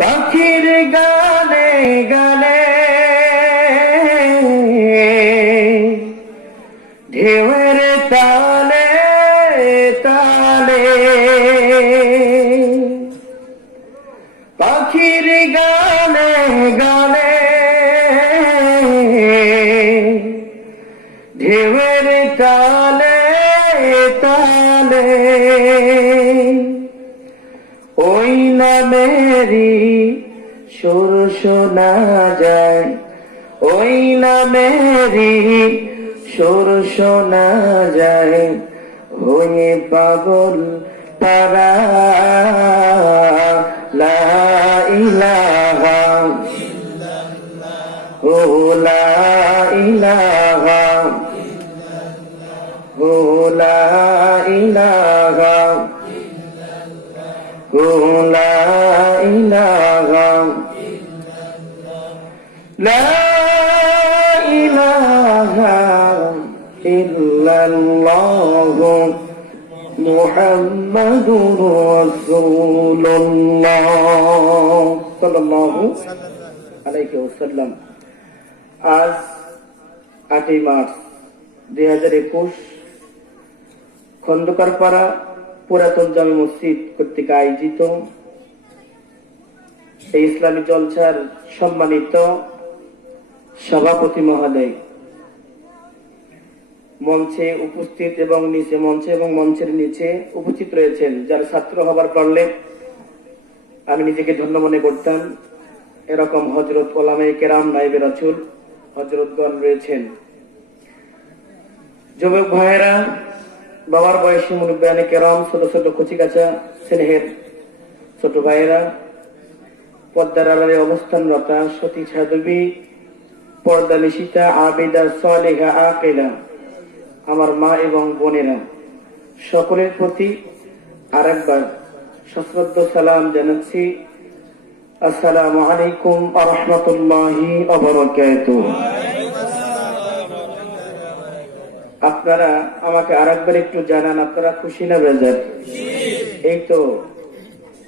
পাখির গানে গানে ঢেউয়ের তালে তালে পাখির গানে গানে ঢেউয়ের তালে তালে সুর শোনা যায়। ওই নামেরি সুর শোনা যায়। হয়ে পাগল তারা লা ইলাহা। ও লা ইলাহা। লা ইলাহা। الله محمد رسول الله صلى الله عليه وسلم আজ আটই মার্চ দুই হাজার একুশ খন্দকার পাড়া পুরাতন জামে মসজিদ কর্তৃক আয়োজিত এই ইসলামী জলসার সম্মানিত সভাপতি মহোদয় মঞ্চে উপস্থিত এবং নিচে মঞ্চে এবং মঞ্চের নিচে উপস্থিত রয়েছেন। যারা ছাত্র হবার পারলে আমি নিজেকে ধন্য মনে করতাম। এরকম হজরত ওলামে কেরাম নাইবে রাসুল হজরতগণ রয়েছেন। যুবক ভাইয়েরা, বাবার বয়সী মুরব্বানে কেরম, ছোট ছোট কচি কাচা স্নেহের ছোট ভাইয়েরা পদ্মার আড়ালে অবস্থানরতা সতী সাধবী পর্দা নিশিতা, আবেদা, সলেহা, আকেলা। আমার মা এবং বোনেরা সকলের প্রতি আরেকবার সশ্রদ্ধ সালাম জানাচ্ছি। আসসালামু আলাইকুম আ রহমতুল্লাহি আপনারা আমাকে আর একবার একটু জানান, আপনারা খুশি না বেজার? এই তো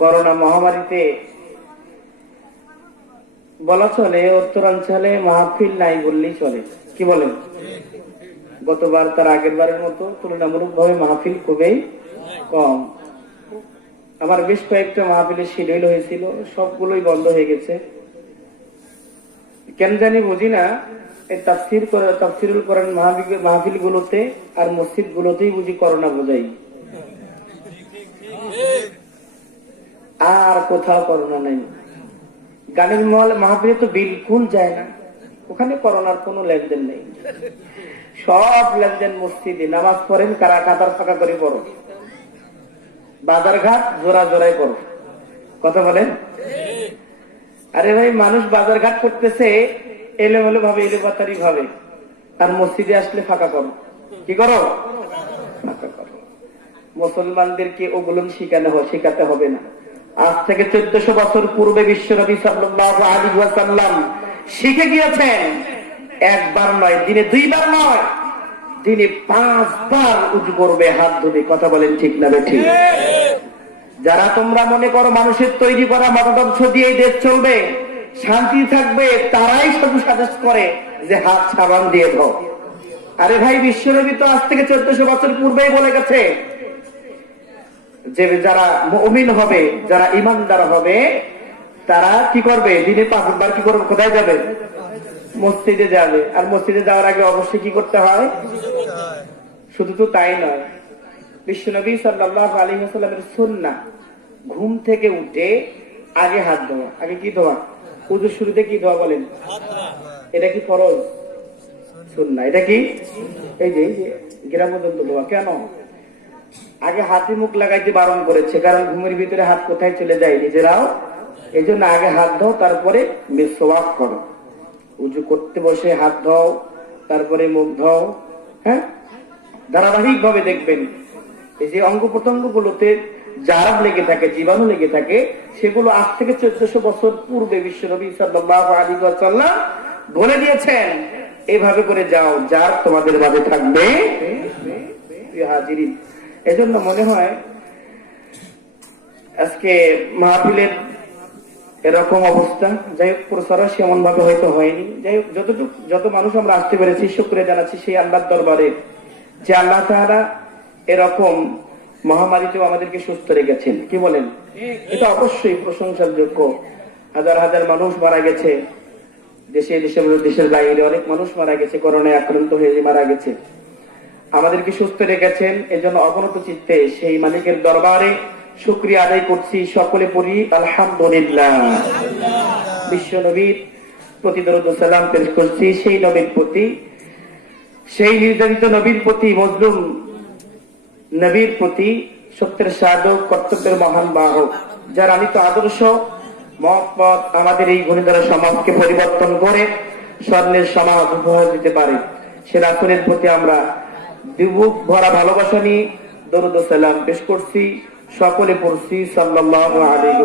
করোনা মহামারীতে বলা চলে, উত্তরাঞ্চলে মাহফিল নাই বললেই চলে। কি বলেন? গতবার তার আগের বারের মতো তুলনামূলক ভাবে মাহফিল খুবই কম। আমার বেশ কয়েকটা মাহফিলের শিডিউল হয়েছিল, সবগুলোই বন্ধ হয়ে গেছে। কেন জানি বুঝি না, এই তাফসির তাফসিরুল মাহফিল গুলোতে আর মসজিদ গুলোতেই বুঝি করোনা বোঝাই। আর কোথাও করোনা নেই। গানের মহল, মাহফিলে তো বিলকুল যায় না। ওখানে করোনার কোনো লেনদেন নেই। সব লেনদেন মসজিদে নামাজ পড়েন কারা? কাতার ফাঁকা করে পড়ো। বাজার ঘাট জোড়া জোড়াই করো কথা বলেন? আরে ভাই, মানুষ বাজার ঘাট করতেছে এলোমেলো ভাবে এলোপাতারি ভাবে আর মসজিদে আসলে ফাঁকা করো। কি করো? করো। মুসলমানদেরকে ওগুলো শিখানো শিখাতে হবে না। আজ থেকে চোদ্দশো বছর পূর্বে বিশ্ব নবী সাল্লাম শিখে গিয়েছেন একবার নয়, দিনে দুইবার নয়। দিনে পাঁচবার উঁচু করবে হাত ধরে কথা বলেন ঠিক না ঠিক যারা তোমরা মনে করো মানুষের তৈরি করা মতাদর্শ দিয়ে দেশ চলবে, শান্তি থাকবে, তারাই শুধু সাজেস্ট করে যে হাত সাবান দিয়ে দাও আরে ভাই, বিশ্বনবী তো আজ থেকে চোদ্দশো বছর পূর্বেই বলে গেছে যে যারা অমিন হবে, যারা ইমানদার হবে, তারা কি করবে? দিনে পাঁচবার কি করবে? কোথায় যাবে? মসজিদে যাবে। আর মসজিদে যাওয়ার আগে অবশ্যই কি করতে হয়? শুধু তো তাই নয়। বিশ্বনবী সাল্লাহ আলী হাসালামের সুন্না ঘুম থেকে উঠে আগে হাত ধোয়া। আগে কি ধোয়া? পুজোর শুরুতে কি ধোয়া বলেন? এটা কি ফরজ? সুন্না এটা কি? এই যে গ্রাম ধোয়া। কেন? আগে হাতে মুখ লাগাইতে বারণ করেছে, কারণ ঘুমের ভিতরে হাত কোথায় চলে যায় নিজেরাও? এই জন্য আগে হাত ধো তারপরে মেসোয়াক করো। উজু করতে বসে, হাত ধোও, তারপরে মুখ ধোও হ্যাঁ? ধারাবাহিক ভাবে দেখবেন, এই যে অঙ্গ প্রত্যঙ্গ গুলোতে জারাব লেগে থাকে, জীবাণু লেগে থাকে, সেগুলো আজ থেকে চোদ্দশো বছর পূর্বে বিশ্ব নবী সাল্লাম বলে দিয়েছেন, এভাবে করে যাও, যার তোমাদের মাঝে থাকবে এজন্য মনে হয়, আজকে মাহফিলের এরকম অবস্থা। যাই হোক প্রচারও সেমন ভাবে হয়তো হয়নি। যাই হোক, যতটুকু যত মানুষ আমরা আসতে পেরেছি, শুক্রিয়া জানাচ্ছি সেই আল্লাহর দরবারে যে আল্লাহ তাহারা এরকম মহামারীতেও আমাদেরকে সুস্থ রেখেছেন। কি বলেন? এটা অবশ্যই প্রশংসার যোগ্য হাজার হাজার মানুষ মারা গেছে। দেশে দেশের দেশের বাইরে অনেক মানুষ মারা গেছে, করোনায় আক্রান্ত হয়ে মারা গেছে। আমাদেরকে সুস্থ রেখেছেন। এজন্য অবনত চিত্তে সেই মালিকের দরবারে শুক্রিয়া আদায় করছি সকলে পড়ি, আলহামদুলিল্লাহ। বিশ্ব নবীর প্রতি সালাম পেশ করছি, সেই নবীর প্রতি। সেই নির্ধারিত নবীর প্রতি মজলুম নবীর প্রতি সত্যের সাধক, কর্তব্যের মহান বাহক, যার আনিত আদর্শ মহম্মদ আমাদের এই ঘূর্ণিধর সমাজকে পরিবর্তন করে স্বর্ণের সমাজ উপহার দিতে পারে। সে রাসুলের প্রতি আমরা দিবুক ভরা ভালোবাসা নিয়ে দরুদ সালাম পেশ করছি। সকলে পড়ছি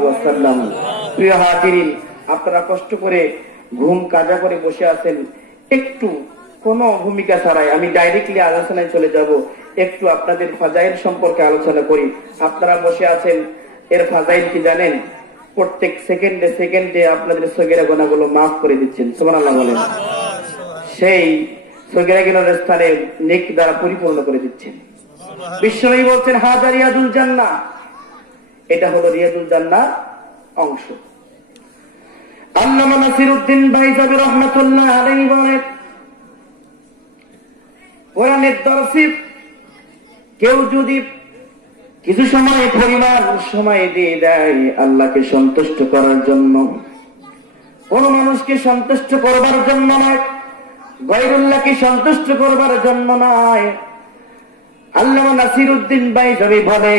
ওয়াসাল্লাম। প্রিয় হাজিরিন, আপনারা কষ্ট করে ঘুম কাজা করে বসে আছেন। একটু কোনো ভূমিকা ছাড়াই আমি ডাইরেক্টলি আলোচনায় চলে যাব। একটু আপনাদের ফাজাইল সম্পর্কে আলোচনা করি। আপনারা বসে আছেন, এর ফাজাইল কি জানেন? প্রত্যেক সেকেন্ডে সেকেন্ডে আপনাদের সগেরা গোনাগুলো মাফ করে দিচ্ছেন। সুবহানাল্লাহ বলেন। সেই সগেরা গোনার স্থানে নেক দ্বারা পরিপূর্ণ করে দিচ্ছেন। বিশ্বনবী বলছেন হাজার রিয়াদুল জান্নাহ। এটা হলো রিয়াদুল জান্নাহ অংশ। আল্লামা রহমাতুল্লাহ আলাইহি বলেন, কোরআনের কেউ যদি কিছু সময় পরিমাণ সময় দিয়ে দেয় আল্লাহকে সন্তুষ্ট করার জন্য, কোন মানুষকে সন্তুষ্ট করবার জন্য নয় গৈরুল্লাহকে সন্তুষ্ট করবার জন্য নয়। আল্লাহ নাসির উদ্দিন ভাই যাবি বলে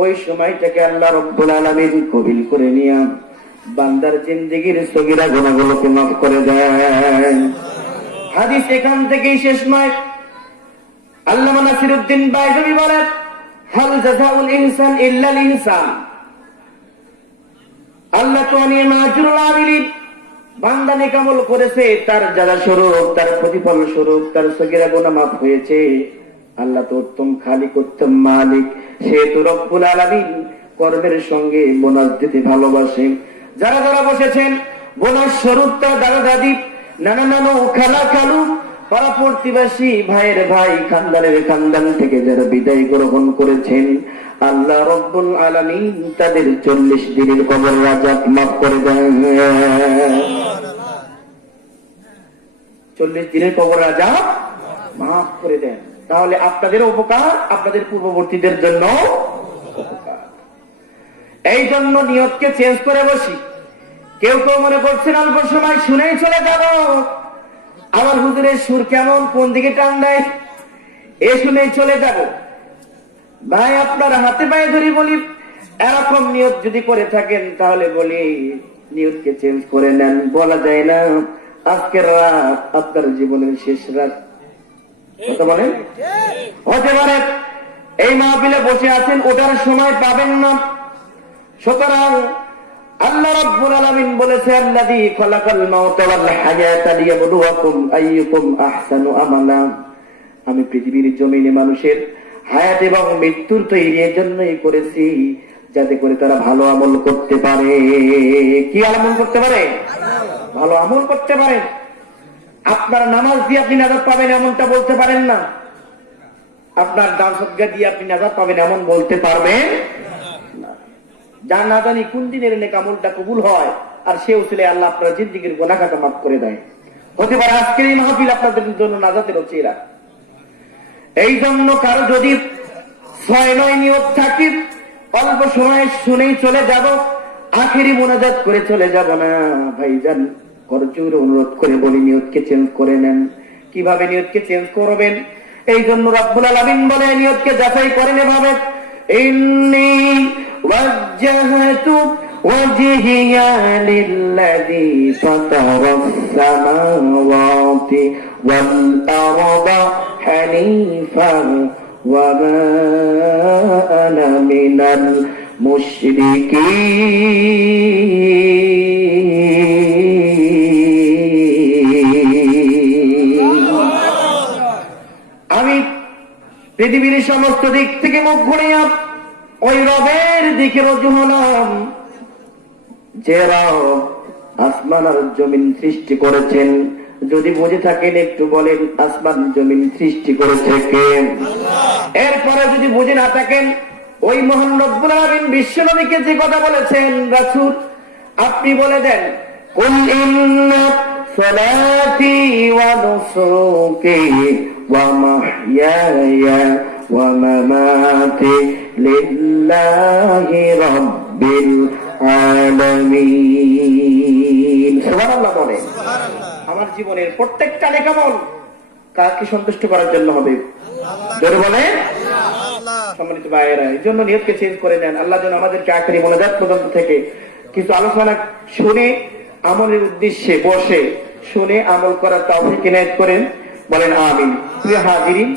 ওই সময়টাকে আল্লাহ রব্বুল আলমিন কবিল করে নিয়ে বান্দার জিন্দিগির সগিরা গুণাগুলোকে মাফ করে দেয় হাদিস এখান থেকেই শেষ নয়। আল্লামা নাসিরুদ্দিন বাইজবি বলেন, হাল জাযাউল ইনসান ইল্লাল ইনসান। আল্লাহ তো নিয়ে মাজরুল আমিলিন। বান্দা নেকামল করেছে, তার যারা স্বরূপ, তার প্রতিফল স্বরূপ, তার সগিরা গুনাহ মাফ হয়েছে। আল্লাহ তো উত্তম খালিক, উত্তম মালিক। সে তো রব্বুল আলামিন কর্মের সঙ্গে বোনাস দিতে ভালোবাসে যারা যারা বসেছেন, বোনাস স্বরূপ তার দাদা দাদি, নানা নানু খালা খালু ভাইয়ের ভাই খানদানের খানদান থেকে যারা বিদায় গ্রহণ করেছেন, আল্লাহ রব্বুল আলামিন তাদের চল্লিশ দিনের কবর মাফ করে দেন। চল্লিশ দিনের কবর রাজা মাফ করে দেন। তাহলে আপনাদের উপকার, আপনাদের পূর্ববর্তীদের জন্য এই জন্য নিয়তকে চেঞ্জ করে বসি। কেউ কেউ মনে করছেন, অল্প সময় শুনেই চলে যাব। আমার হুজুরের সুর কেমন, কোন দিকে টান দেয়? এ শুনেই চলে যাব। ভাই, আপনার হাতে পায়ে ধরি বলি, এরকম নিয়ত যদি করে থাকেন, তাহলে বলি, নিয়তকে চেঞ্জ করে নেন, বলা যায় না। আজকের রাত আপনার জীবনের শেষ রাত। এই বসে আছেন ওটার সময় পাবেন না। সুতরাং আল্লাহ আলামিন বলেছে আল্লাযী খালাকাল ওয়াল লিয়াবলুয়াকুম আইয়ুকুম আহসানু আমালা। আমি পৃথিবীর জমিনে মানুষের হায়াত এবং মৃত্যুর তৈরি এর জন্যই করেছি, যাতে করে তারা ভালো আমল করতে পারে। কি আমল করতে পারে? ভালো আমল করতে পারে। আপনার নামাজ দিয়ে আপনি নাজাত পাবেন, এমনটা বলতে পারেন না। আপনার দান সজ্ঞা দিয়ে আপনি নাজাত পাবেন, এমন বলতে পারবেন যা না জানি কোন দিনের কবুল হয়, আর সে আল্লাহ আপনার জিন্দিগির মাফ করে দেয়। হতে পারে আজকের এই মাহফিল আপনাদের জন্য নাজাতের চেরা এই জন্য কারও যদি ছয় নয় নিয়ত থাকি, অল্প সময় শুনেই চলে যাব, আখেরি মোনাজাত করে চলে যাব না, ভাইজান। করজোর অনুরোধ করে বলি নিয়তকে চেঞ্জ করে নেন কিভাবে নিয়তকে চেঞ্জ করবেন এই জন্য রব্বুল আলামিন বলে নিয়তকে যাচাই করেন এভাবে ইন্নি ওয়াজ্জাহতু وجهي للذي فطر السماوات والأرض حنيفا وما أنا من المشركين পৃথিবীর সমস্ত দিক থেকে মুখ ঘুরিয়ে ওই রবের দিকে রজু হলাম। যে রব আসমান আর জমিন সৃষ্টি করেছেন। যদি বুঝে থাকেন, একটু বলেন, আসমান, জমিন সৃষ্টি করেছে কে? এরপরে যদি বুঝে না থাকেন, ওই রব্বুল আলমিন বিশ্ব নবীকে যে কথা বলেছেন, রাসূল, আপনি বলে দেন, কুল ইন্না সালাতি ওয়া নুসুকি মাহইয়ায়া ওয়া মামাতি লিল্লাহি রাব্বিল আলামিন সুবহানাল্লাহ। বলে আমার জীবনের প্রত্যেকটা নেকামল কাকে সন্তুষ্ট করার জন্য হবে? জোরে বলে সম্মানিত ভাইয়েরা এই জন্য নিয়তকে চেঞ্জ করে দেন। আল্লাহ যেন আমাদেরকে আখেরি মনোজাত পর্যন্ত থেকে কিছু আলোচনা শুনে আমলের উদ্দেশ্যে বসে শুনে আমল করার তাও কিনায়ত করেন। বলেন আমিন। প্রিয় হাজিরিন